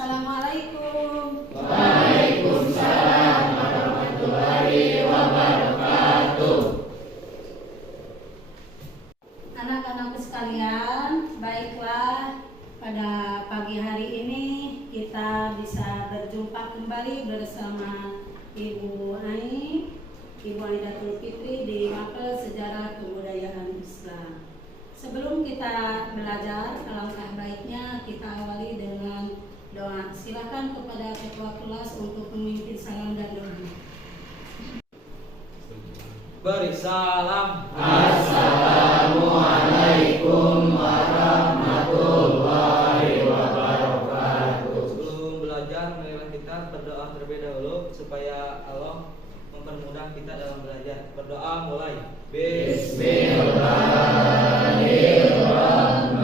Assalamualaikum. Waalaikumsalam warahmatullahi wabarakatuh. Anak-anakku sekalian, baiklah pada pagi hari ini kita bisa berjumpa kembali bersama Ibu Ai, Ibu Aidatul Fitri di Mapel Sejarah Kebudayaan Islam. Sebelum kita belajar, alangkah baiknya kita awali dengan doa. Silakan kepada ketua kelas untuk memimpin salam dan doa. Beri salam. Assalamualaikum warahmatullahi wabarakatuh. Sebelum belajar, marilah kita berdoa terlebih dahulu supaya Allah mempermudah kita dalam belajar. Berdoa mulai. Bismillahirrahmanirrahim.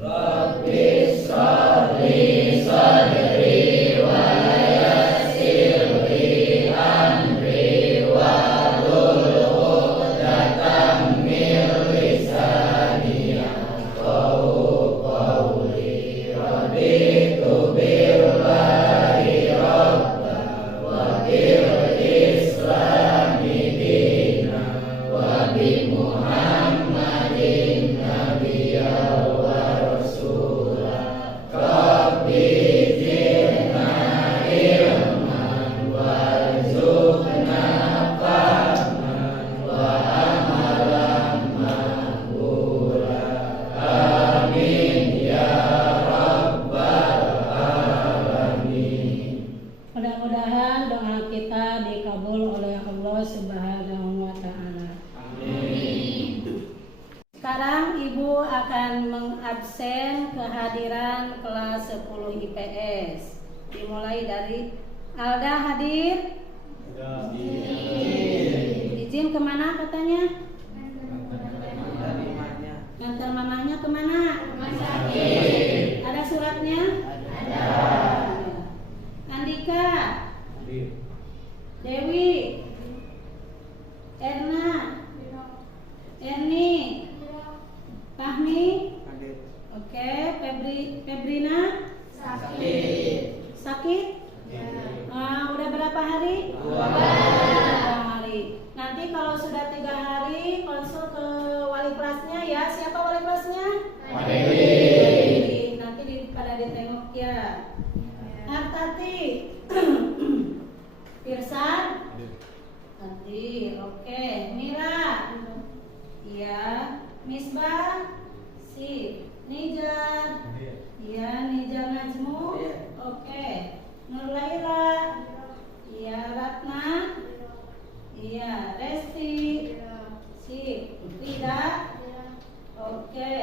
Rabbis shrahli sadri wa yassir li amri wahlul 'uqdatam min lisani yafqahu qawli. Raditu billahi rabban wa bil islami dinan wa bi Muhammadin nabiyyan wa rasulah. Rabbi zidna ilman warzuqna fahman wa amalan maqbula. Amin ya rabbal alamin. Mudah-mudahan doa kita dikabul oleh Allah Subhanahu wa taala. Sekarang Ibu akan mengabsen kehadiran kelas 10 IPS. Dimulai dari Alda hadir? Izin kemana katanya? Ngantar mamanya kemana? Ada suratnya? Ada. Andika, Dewi, Erna, Erni, Fahmi, oke, Febrina, sakit? Udah berapa hari? 2 hari. Nanti kalau sudah 3 hari konsul ke wali kelasnya ya. Siapa wali kelasnya? Nanti pada ditengok ya. Artati, Pirsan, Tati, oke. Mira, iya. Misbah, sip. Nijar, iya. Nijar Najmu, oke. Nurlaila, iya. Ratna, iya. Resti, sip. Rida, oke.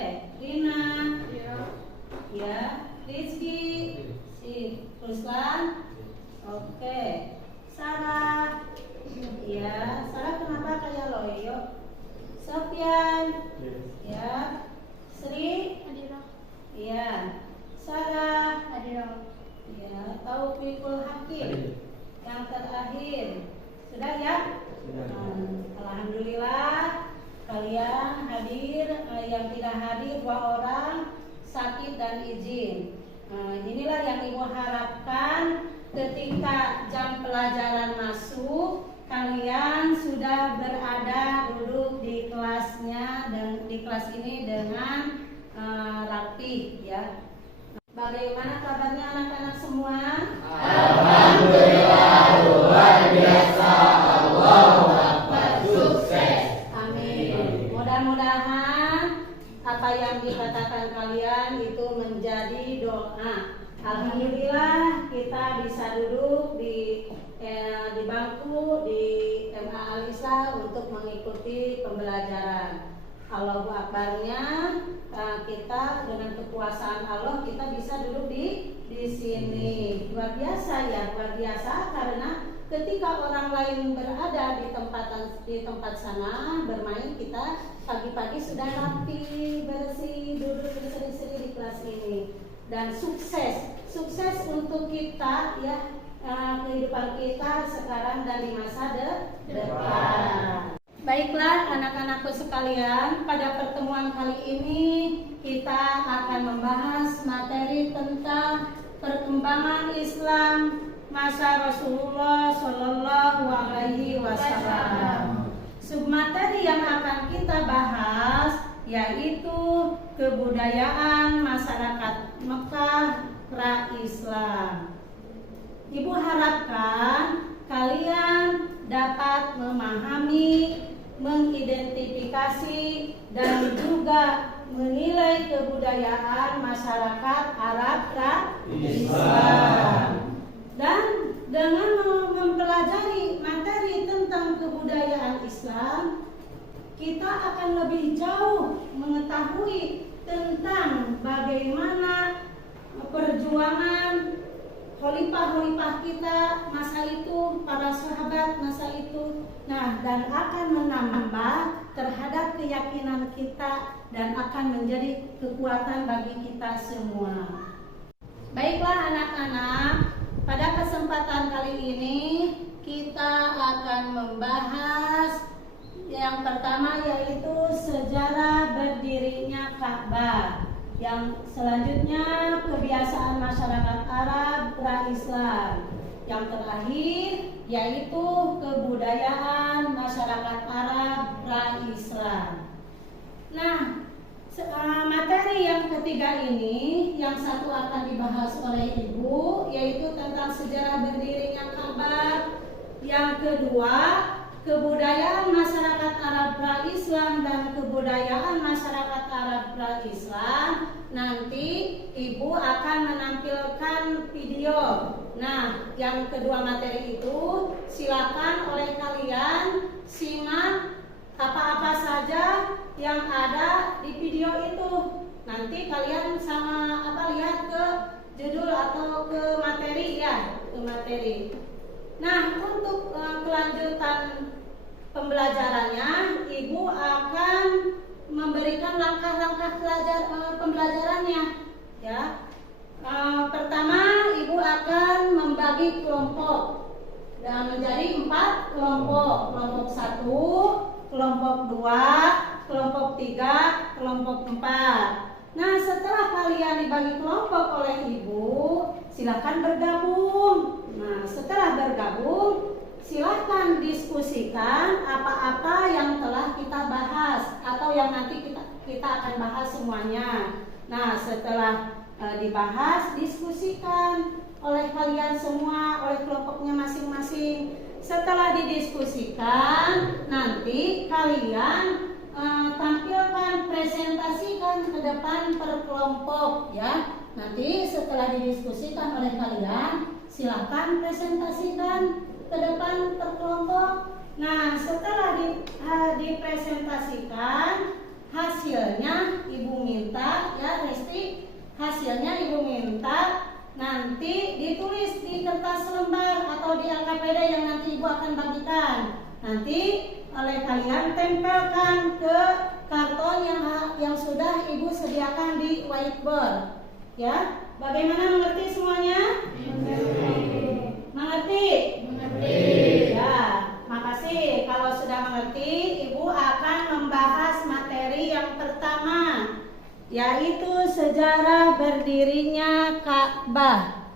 Rina, iya. Rizky, sip. Ruslan, oke. Sarah, iya. Sarah kenapa kayak loyo? Sofian, ya. Sri, iya. Sarah, ya. Taufikul Hakim, yang terakhir. Sudah ya? Alhamdulillah kalian hadir. Yang tidak hadir 2 orang sakit dan izin. Inilah yang Ibu harapkan ketika jam pelajaran masuk, kalian sudah berada duduk di kelasnya dan di kelas ini dengan rapi ya. Bagaimana kabarnya anak-anak semua? Alhamdulillah luar biasa. Allahu akbar. Sukses. Amin. Mudah-mudahan apa yang dikatakan kalian itu menjadi doa. Alhamdulillah kita bisa duduk di bangku di MA Alisa untuk mengikuti pembelajaran. Allahu Akbarnya kita dengan kekuasaan Allah kita bisa duduk di sini. Luar biasa ya, luar biasa karena ketika orang lain berada di tempat sana bermain, kita pagi-pagi sudah rapi, bersih, duduk berseri-seri di kelas ini dan sukses untuk kita ya, kehidupan kita sekarang dan di masa depan. Baiklah anak-anakku sekalian, pada pertemuan kali ini kita akan membahas Islam masa Rasulullah Shallallahu Alaihi Wasallam. Submateri yang akan kita bahas yaitu kebudayaan masyarakat Mekah pra-Islam. Ibu harapkan kalian dapat memahami, mengidentifikasi, dan juga menilai kebudayaan masyarakat Arab Islam. Dan dengan mempelajari materi tentang kebudayaan Islam, kita akan lebih jauh mengetahui tentang bagaimana perjuangan khalifah-khalifah kita masa itu, para sahabat masa itu. Nah, dan akan menambah terhadap keyakinan kita dan akan menjadi kekuatan bagi kita semua. Baiklah anak-anak, pada kesempatan kali ini kita akan membahas yang pertama yaitu sejarah berdirinya Ka'bah. Yang selanjutnya kebiasaan masyarakat Arab pra-Islam. Yang terakhir yaitu kebudayaan masyarakat Arab pra-Islam. Nah, materi yang ketiga ini, yang satu akan dibahas oleh Ibu, yaitu tentang sejarah berdirinya Ka'bah. Yang kedua, kebudayaan masyarakat Arab pra-Islam dan kebudayaan masyarakat Arab pra-Islam. Nanti Ibu akan menampilkan video. Nah, yang kedua materi itu silakan oleh kalian simak apa-apa saja yang ada di video itu. Nanti kalian sama lihat ke judul atau ke materi ya, ke materi. Nah, untuk kelanjutan pembelajarannya, Ibu akan memberikan langkah-langkah pembelajarannya. Ya, pertama Ibu akan membagi kelompok dan menjadi 4 kelompok. Kelompok 1, kelompok 2, kelompok 3, kelompok 4. Nah, setelah kalian dibagi kelompok oleh Ibu, silakan bergabung. Nah, setelah bergabung, silakan diskusikan apa-apa yang telah kita bahas atau yang nanti kita akan bahas semuanya. Nah, setelah dibahas, diskusikan oleh kalian semua, oleh kelompoknya masing-masing. Setelah didiskusikan, nanti kalian tampilkan, presentasikan ke depan per kelompok ya. Nanti setelah didiskusikan oleh kalian, silakan presentasikan ke depan per kelompok. Nah, setelah dipresentasikan, hasilnya Ibu minta ya, Resti, hasilnya Ibu minta nanti ditulis di kertas lembar atau di LKPD yang nanti Ibu akan bagikan. Nanti oleh kalian tempelkan ke karton yang sudah Ibu sediakan di whiteboard. Ya, bagaimana, mengerti semuanya? Mengerti? Ya, makasih. Kalau sudah mengerti, Ibu akan membahas materi yang pertama, yaitu sejarah berdirinya Ka'bah.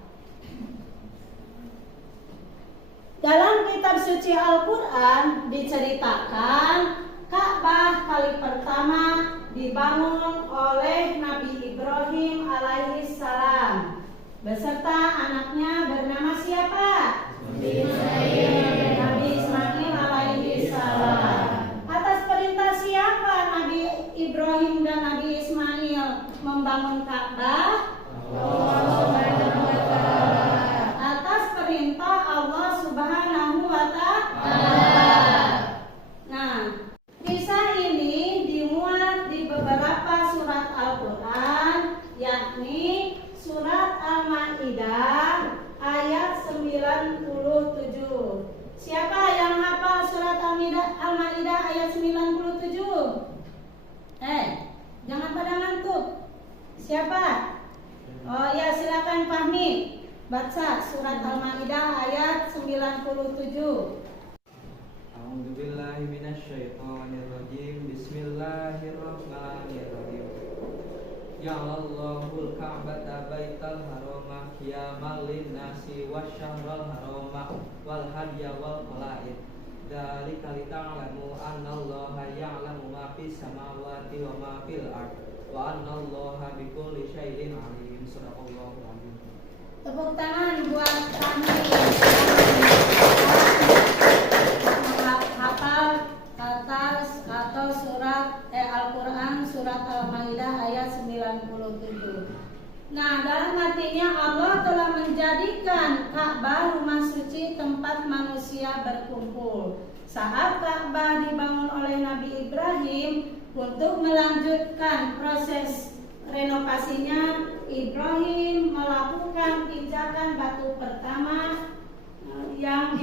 Dalam kitab suci Al-Quran diceritakan Ka'bah kali pertama dibangun oleh Nabi Ibrahim alaihi salam beserta anaknya bernama siapa? Nabi Ismail alaihi salam. Atas perintah siapa Nabi Ibrahim dan Nabi Ismail membangun Ka'bah? Atas perintah Allah Subhanahu wa Ta'ala. Nah, kisah ini dimuat di beberapa surat Al-Quran, yakni surat Al-Ma'idah ayat 97. Siapa yang hafal surat Al-Ma'idah ayat 97? Jangan pada ngantuk. Siapa? Oh ya, silakan Fahmi baca surat Al-Ma'idah ayat 97. A'udzubillahi minasyaitonirrajim. Bismillahirrahmanirrahim. Ya'allahul ka'bata baital harama qiyamal linnasi wasyahral harama wal hadya wal qalaid. Dzalika lita'lamu annallaha ya'lamu ma fis samawati wa ma fil ard wa annallaha bikulli syai'in alim. Shadaqallahul azim. Tepuk tangan buat kami hafal atas atau surat Al-Quran surat Al-Maidah ayat 97. Nah, dalam artinya Allah telah menjadikan Ka'bah rumah suci tempat manusia berkumpul. Saat Ka'bah dibangun oleh Nabi Ibrahim untuk melanjutkan proses renovasinya, Ibrahim melakukan pijakan batu pertama yang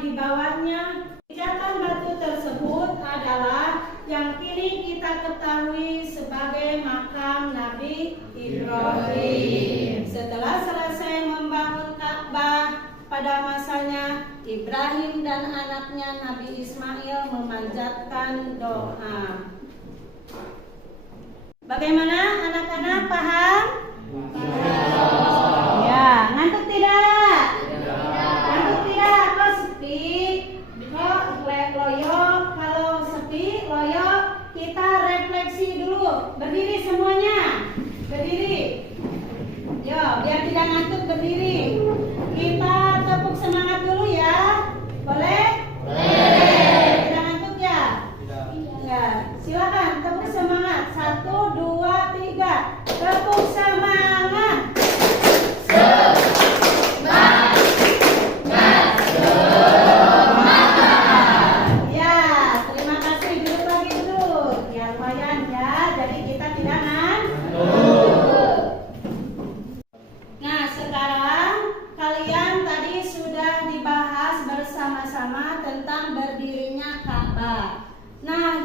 dibawanya. Pijakan batu tersebut adalah yang kini kita ketahui sebagai makam Nabi Ibrahim. Setelah selesai membangun Ka'bah pada masanya, Ibrahim dan anaknya Nabi Ismail memanjatkan doa. Bagaimana anak-anak, paham? Ya, ngantuk tidak? Ngantuk tidak? Kok sepi? Kok loyo? Kalau sepi, loyo, kita refleksi dulu. Berdiri semuanya. Berdiri. Yo, biar tidak ngantuk, berdiri. Kita tepuk semangat dulu ya. Boleh? Boleh. Tidak ngantuk ya? Tidak. Ya, silakan tepuk semangat. 1, 2, 3. Tepuk semangat. Ya, terima kasih. Duduk lagi dulu. Ya, lumayan ya. Jadi kita tidak ngantuk. Nah, sekarang kalian tadi sudah dibahas bersama-sama tentang berdirinya Ka'bah. Nah,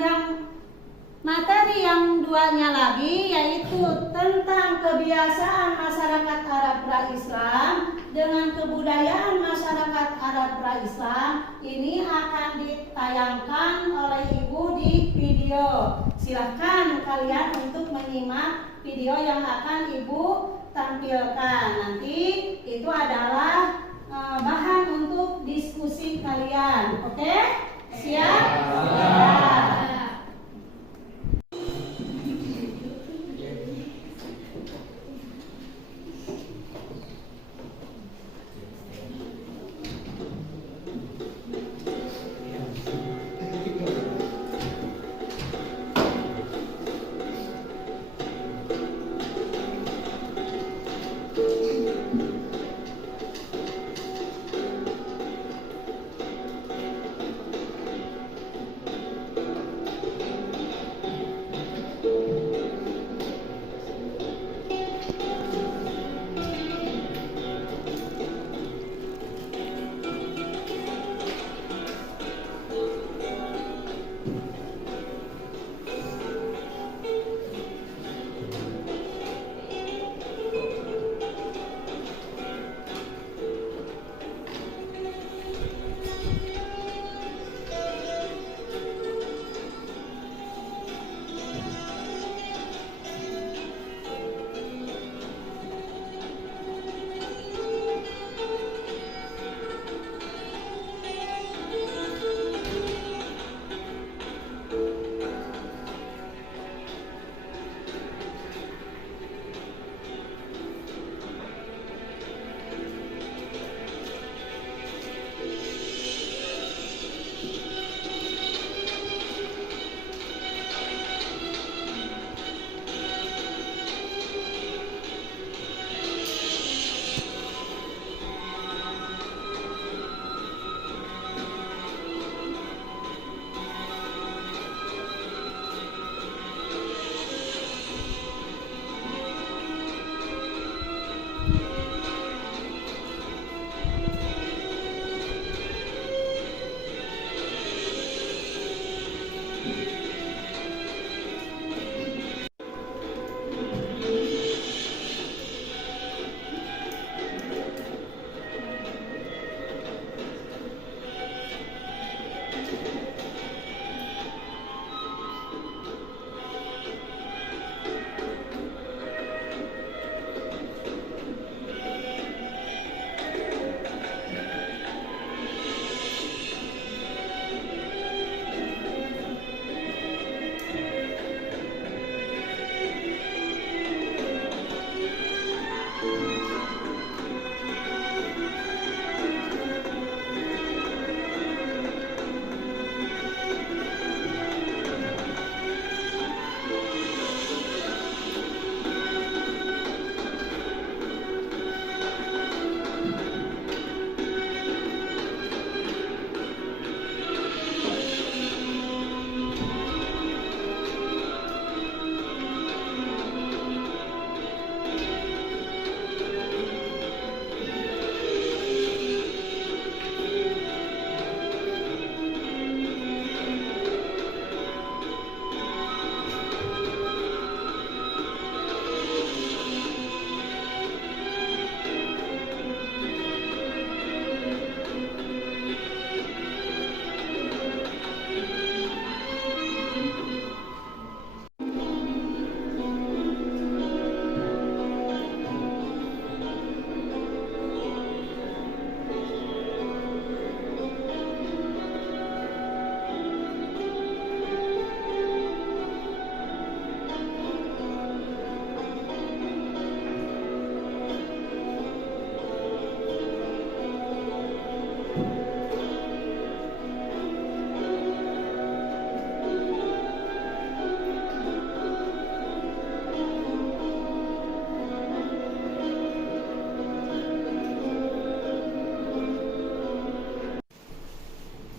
materi yang duanya lagi yaitu tentang kebiasaan masyarakat Arab pra-Islam dengan kebudayaan masyarakat Arab pra-Islam. Ini akan ditayangkan oleh Ibu di video. Silahkan kalian untuk menyimak video yang akan Ibu tampilkan. Nanti itu adalah bahan untuk diskusi kalian. Oke? Siap? Siap.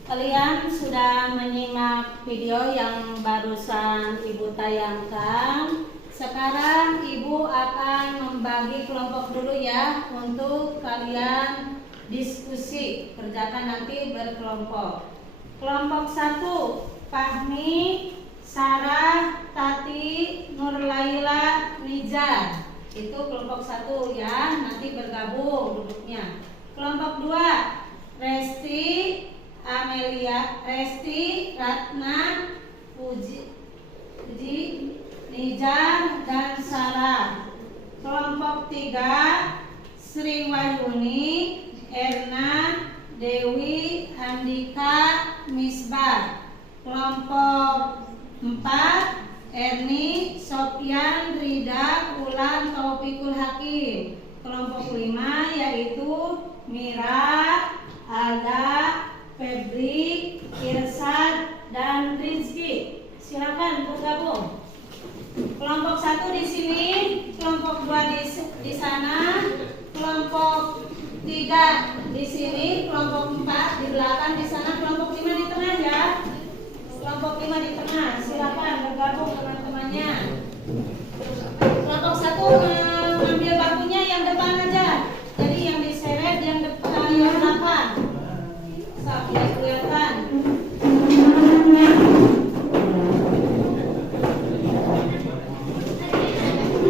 Kalian sudah menyimak video yang barusan Ibu tayangkan. Sekarang Ibu akan membagi kelompok dulu ya, untuk kalian diskusi, kerjakan nanti berkelompok. Kelompok 1, Fahmi, Sarah, Tati, Nurlaila, Nizar. Itu kelompok 1 ya, nanti bergabung duduknya. Kelompok 2, Resti, Amelia, Resti, Ratna, Puji, Nizar, dan Sarah. Kelompok 3, Sri Wahyuni, Erna, Dewi, Andika, Misbah. Kelompok 4, Erni, Sofyan, Rida, Ulan, Taufikul Hakim. Kelompok 5 yaitu Mira, Alda, Febri, Irsad, dan Rizky. Silakan bergabung. Kelompok 1 di sini, kelompok 2 di sana, kelompok 3 di sini, kelompok 4 di belakang di sana, kelompok 5 di tengah ya. Kelompok 5 di tengah, silakan bergabung teman-temannya. Kelompok 1 mengambil bakunya yang depan aja. Jadi yang diseret yang depan, yang belakang. Sampai kelihatan.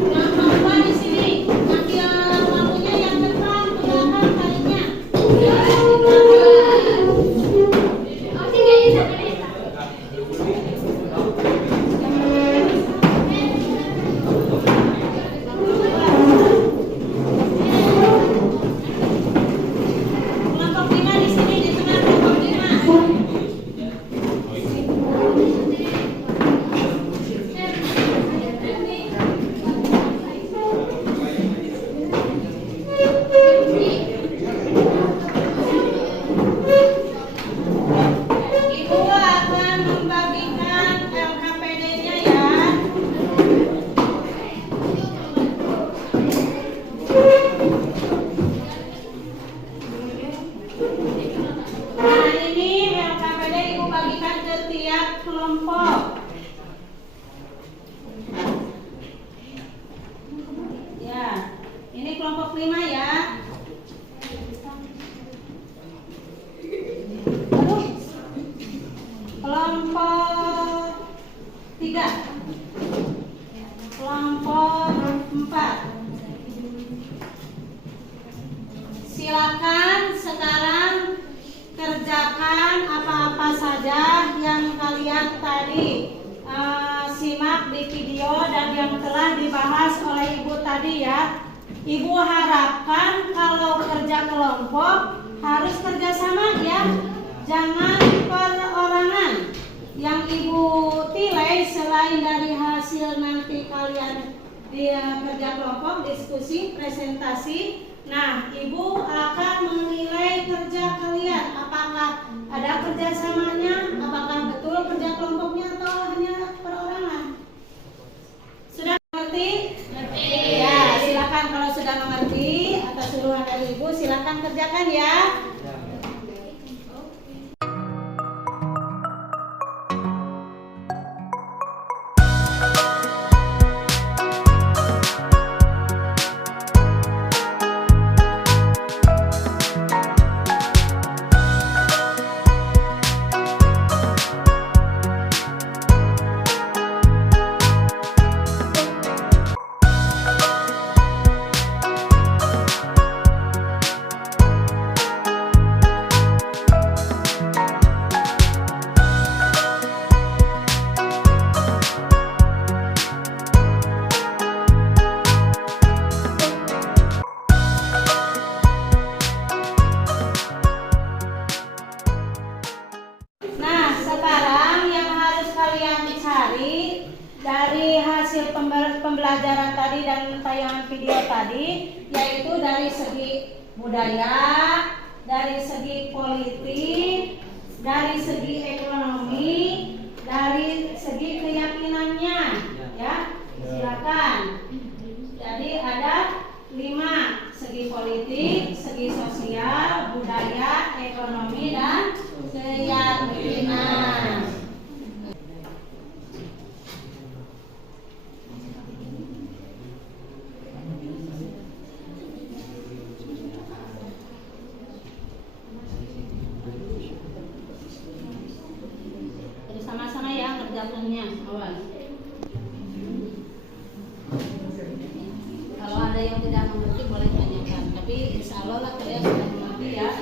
Kelompok 2 di sini, ambil bakunya yang depan, belakang kayaknya. Kelompok 5 di sini di tengah, kelompok 5. Ibu akan membagikan LKPD-nya ya. Nah, ini LKPD Ibu bagikan ke tiap kelompok. Ya, ini kelompok 5 ya. Aduh. Kelompok 3, kelompok 4. Silakan sekarang kerjakan apa-apa saja yang kalian tadi simak di video dan yang telah dibahas oleh Ibu tadi ya. Ibu harapkan kalau kerja kelompok harus kerjasama ya, jangan perorangan. Yang Ibu nilai selain dari hasil nanti kalian di kerja kelompok, diskusi, presentasi. Nah, Ibu akan menilai kerja kalian, apakah ada kerjasamanya, apakah betul kerja kelompoknya atau hanya perorangan. Sudah mengerti? Mengerti. Ya, silakan kalau sudah mengerti atas suruhan dari Ibu, silakan kerjakan ya. Pembelajaran tadi dan tayangan video tadi, yaitu dari segi budaya, dari segi politik, dari segi ekonomi, dari segi keyakinannya, ya. Silakan. Jadi ada 5, segi politik, segi sosial, budaya, ekonomi, dan keyakinan. Allah lah kalian sudah mengerti ya.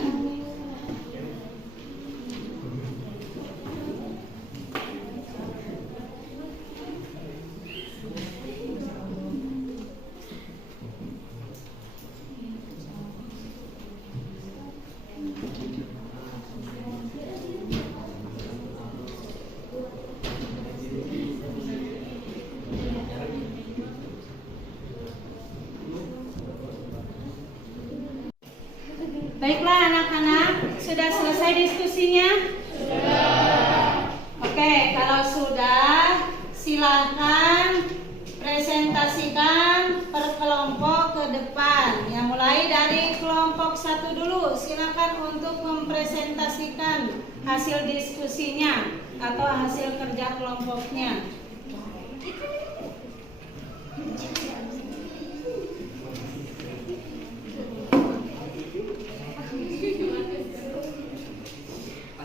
Baiklah anak-anak, sudah selesai diskusinya? Sudah. Oke, kalau sudah, silahkan presentasikan per kelompok ke depan. Yang mulai dari kelompok 1 dulu, silakan untuk mempresentasikan hasil diskusinya atau hasil kerja kelompoknya.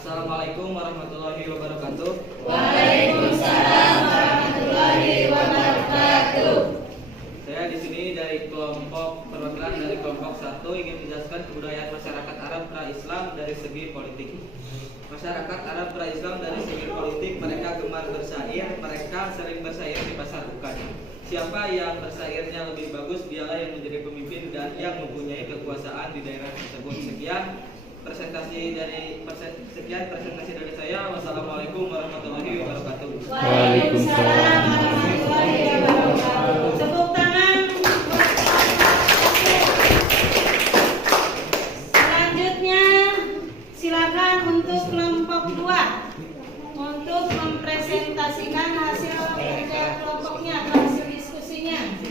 Assalamualaikum warahmatullahi wabarakatuh. Waalaikumsalam warahmatullahi wabarakatuh. Saya di sini dari kelompok perwakilan dari kelompok 1 ingin menjelaskan kebudayaan masyarakat Arab pra-Islam dari segi politik. Masyarakat Arab pra-Islam dari segi politik, mereka gemar bersair, mereka sering bersair di pasar bukan. Siapa yang bersairnya lebih bagus, dialah yang menjadi pemimpin dan yang mempunyai kekuasaan di daerah tersebut. Sekian presentasi dari saya. Wassalamualaikum warahmatullahi wabarakatuh. Waalaikumsalam warahmatullahi wabarakatuh. Tepuk tangan. Selanjutnya silakan untuk kelompok 2 untuk mempresentasikan hasil kerja kelompoknya atau hasil diskusinya.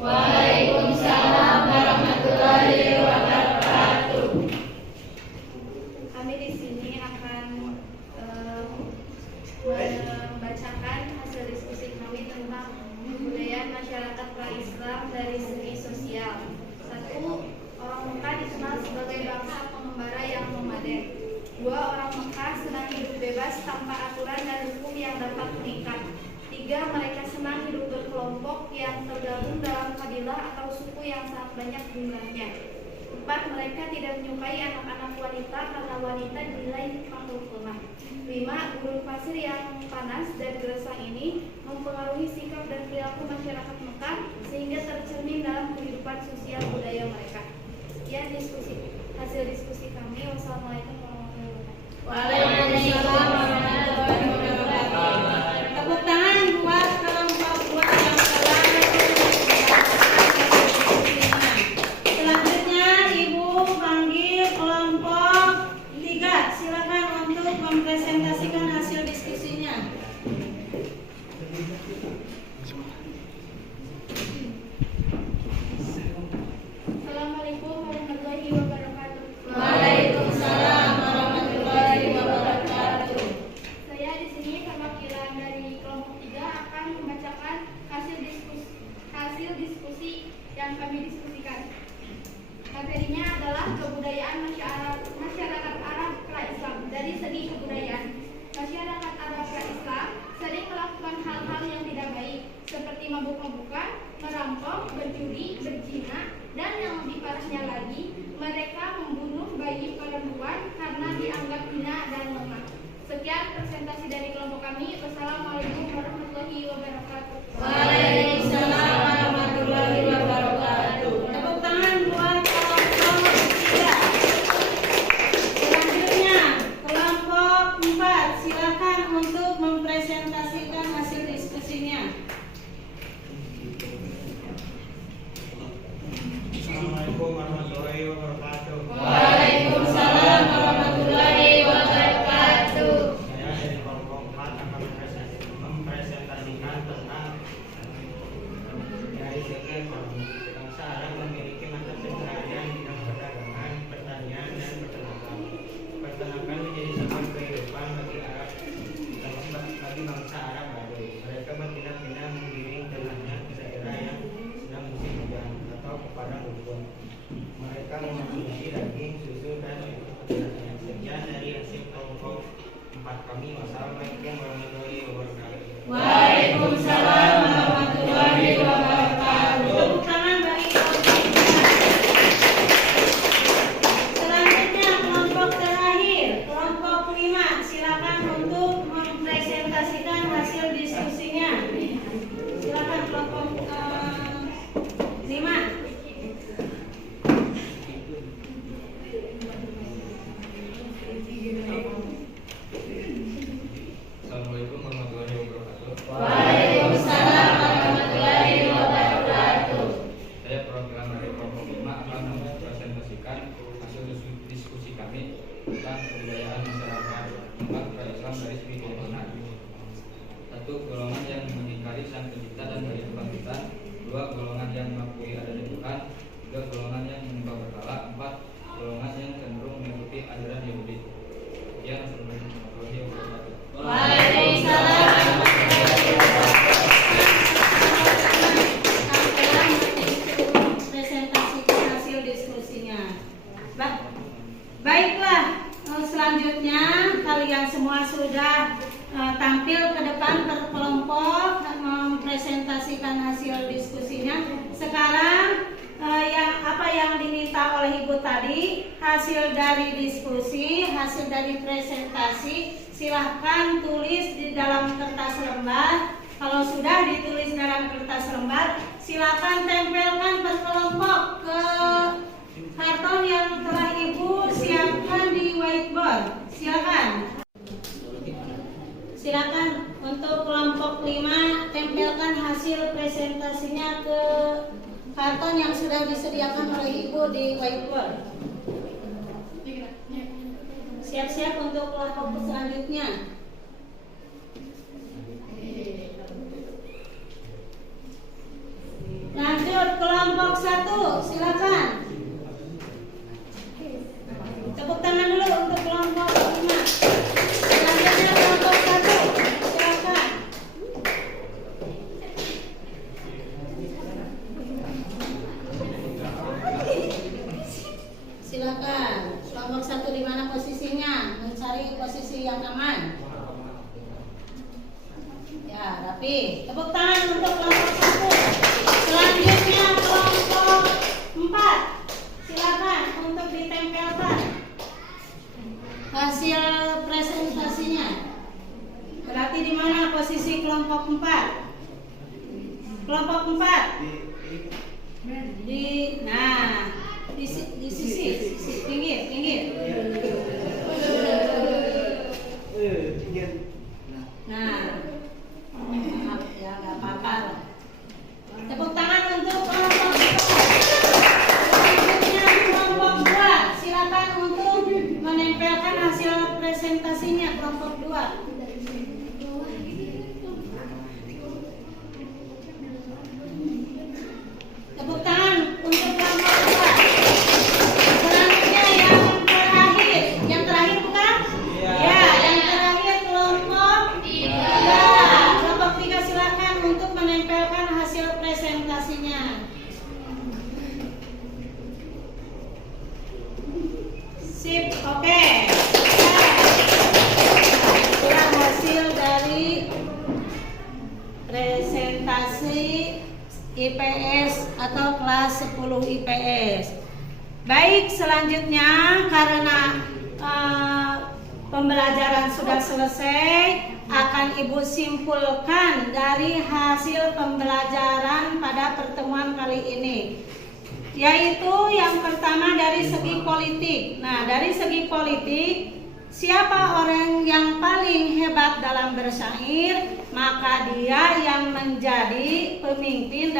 Waalaikumsalam warahmatullahi wabarakatuh. Kami di sini akan membacakan hasil diskusi kami tentang kebudayaan masyarakat pra-Islam dari segi sosial. 1. Orang Mekah dikenal sebagai bangsa pengembara yang nomaden. 2. Orang Mekah senang hidup bebas tanpa aturan dan hukum yang dapat mengikat. 3. Mereka senang hidup berkelompok yang tergabung dalam kabilah atau suku yang sangat banyak jumlahnya. 4. Mereka tidak menyukai anak-anak wanita karena wanita dinilai makhluk lemah. 5. Gurun pasir yang panas dan gersang ini mempengaruhi sikap dan perilaku masyarakat Mekah sehingga tercermin dalam kehidupan sosial budaya mereka. Sekian hasil diskusi kami. Wassalamualaikum warahmatullahi wabarakatuh. Waalaikumsalam warahmatullahi wabarakatuh. Tepuk tangan buat kelompok 2 yang telah selanjutnya Ibu panggil kelompok 3. Silakan untuk mempresentasikan hasil diskusinya. Assalamualaikum warahmatullahi wabarakatuh. Waalaikumsalam warahmatullahi wabarakatuh. Saya di sini perwakilan dari kelompok 3 akan membacakan hasil diskusi yang kami diskusikan. Materinya adalah kebudayaan masyarakat Arab pra-Islam. Dari segi kebudayaan, masyarakat Arab pra-Islam sering melakukan hal-hal yang tidak baik seperti mabuk-mabukan, merampok, berjudi, berzina, dan yang lebih parahnya lagi, mereka membunuh bayi perempuan karena dianggap hina dan lemah. Sekian presentasi dari kelompok kami. Wassalamualaikum warahmatullahi wabarakatuh. Waalaikumsalam warahmatullahi wabarakatuh. Tepuk tangan buat kelompok 3. Selanjutnya kelompok 4. Silakan untuk mempresentasikan hasil diskusinya. Assalamualaikum warahmatullahi wabarakatuh. Waalaikumsalam warahmatullahi wabarakatuh. Saya dari kelompok 4 akan mempresentasikan tentang dari segi ekonomi. Bangsa Arab memiliki mata pencaharian bidang perdagangan, pertanian, dan peternakan. Peternakan menjadi sumber kehidupan bagi bangsa Arab Baduy. Mereka berpindah-pindah kami. Wassalamualaikum warahmatullahi wabarakatuh. Waalaikumsalam warahmatullahi wabarakatuh. Tepuk tangan bagi selanjutnya kelompok terakhir, kelompok 5. Silakan untuk mempresentasikan hasil diskusinya. Silakan kelompok 5. Assalamualaikum warahmatullahi wabarakatuh. Waalaikumsalam warahmatullahi wabarakatuh. Saya perwakilan dari kelompok 5 akan mempresentasikan hasil diskusi kami tentang kebudayaan masyarakat umat Islam dari segi golongan. 1. Golongan yang mengingkari Sang Pencipta dan hari kebangkitan. 2. Golongan yang mengakui adanya Tuhan. 3. Golongan yang menyembah berhala. 4. Golongan yang cenderung mengikuti ajaran Yahudi. Sekian, Assalamualaikum warahmatullahi wabarakatuh. Waalaikumsalam warahmatullahi wabarakatuh. Presentasikan hasil diskusinya. Baiklah, selanjutnya kalian semua sudah tampil ke depan per kelompok mempresentasikan hasil diskusinya. Sekarang yang diminta oleh Ibu tadi, hasil dari diskusi, hasil dari presentasi, silahkan tulis di dalam kertas lembar. Kalau sudah ditulis dalam kertas lembar, silahkan tempelkan per kelompok ke karton yang telah Ibu siapkan di whiteboard. Silakan untuk kelompok 5 tempelkan hasil presentasinya ke karton yang sudah disediakan oleh Ibu di whiteboard. Siap-siap untuk kelompok selanjutnya. Lanjut kelompok 1, silakan. Tepuk tangan dulu untuk kelompok 5. Selanjutnya kelompok 1, silakan. Silakan. Kelompok 1 di mana posisinya? Mencari posisi yang aman. Ya, rapi. Tepuk tangan untuk kelompok 1. Selanjutnya kelompok 4. Silakan untuk ditempelkan hasil presentasinya. Berarti di mana posisi kelompok 4? Kelompok 4 di sisi pinggir. Maaf ya, nggak apa-apa. Tepuk tangan untuk kelompok 2. Selanjutnya kelompok 2, silakan untuk menempelkan hasil presentasinya kelompok 2. Tepuk tangan untuk kelompok 2. Selanjutnya yang terakhir bukan? Ya, yang terakhir kelompok 3. Kelompok 3 silakan untuk menempelkan hasil presentasinya. Sip, oke. Itulah hasil dari presentasi IPS atau kelas 10 IPS. Baik, selanjutnya karena pembelajaran sudah selesai, akan Ibu simpulkan dari hasil pembelajaran pada pertemuan kali ini. Yaitu yang pertama dari segi politik. Nah, dari segi politik, siapa orang yang paling hebat dalam bersyair, maka dia yang menjadi pemimpin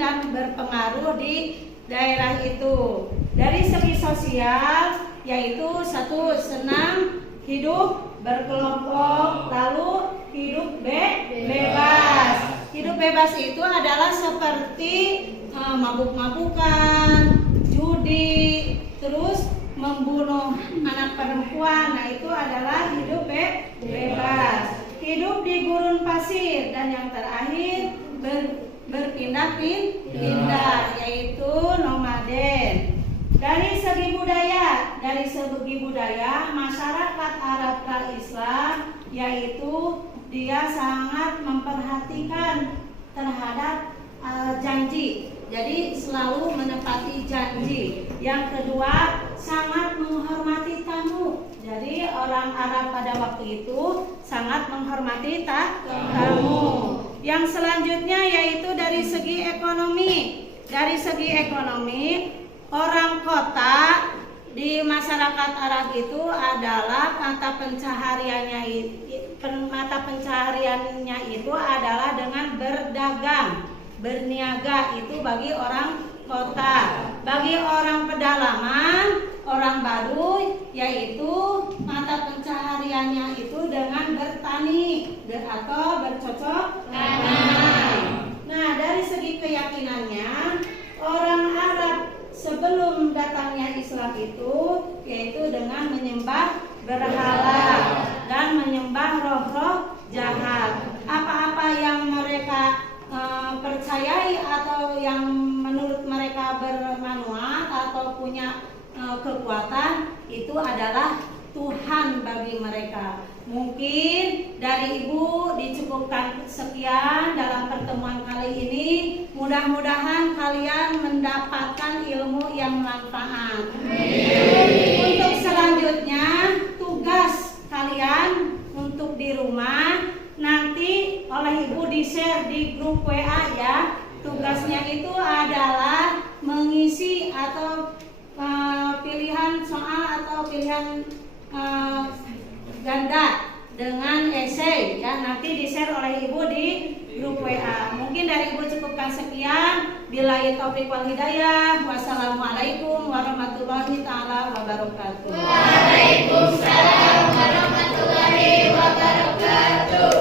dan berpengaruh di daerah itu. Dari segi sosial, yaitu 1. Senang hidup berkelompok, lalu hidup bebas. Hidup bebas itu adalah seperti mabuk-mabukan, judi, terus membunuh anak perempuan. Nah, itu adalah hidup bebas. Hidup di gurun pasir, dan yang terakhir berpindah-pindah, yaitu nomaden. Dari segi budaya, dari segi budaya masyarakat Arab pra-Islam, yaitu dia sangat memperhatikan terhadap janji. Jadi selalu menepati janji. Yang kedua, sangat menghormati tamu. Jadi orang Arab pada waktu itu sangat menghormati tamu. Yang selanjutnya yaitu dari segi ekonomi. Dari segi ekonomi, orang kota di masyarakat Arab itu adalah mata pencahariannya itu adalah dengan berdagang, berniaga, itu bagi orang kota. Bagi orang pedalaman, orang Baduy, yaitu mata pencahariannya itu dengan bertani atau bercocok tanam. Nah, dari segi keyakinannya, orang Arab sebelum datangnya Islam itu yaitu dengan menyembah berhala dan menyembah roh-roh jahat. Apa-apa yang mereka percayai atau yang menurut mereka bermanfaat atau punya kekuatan, itu adalah Tuhan bagi mereka. Mungkin dari Ibu dicukupkan sekian dalam pertemuan kali ini. Mudah-mudahan kalian mendapatkan ilmu yang bermanfaat. Untuk selanjutnya, tugas kalian untuk di rumah nanti oleh Ibu di-share di grup WA ya. Tugasnya itu adalah mengisi atau pilihan soal atau pilihan ganda dengan esai ya, nanti di-share oleh Ibu di grup WA. Mungkin dari Ibu cukupkan sekian. Billahi taufiq wal hidayah. Wassalamualaikum warahmatullahi taala wabarakatuh. Waalaikumsalam warahmatullahi wabarakatuh.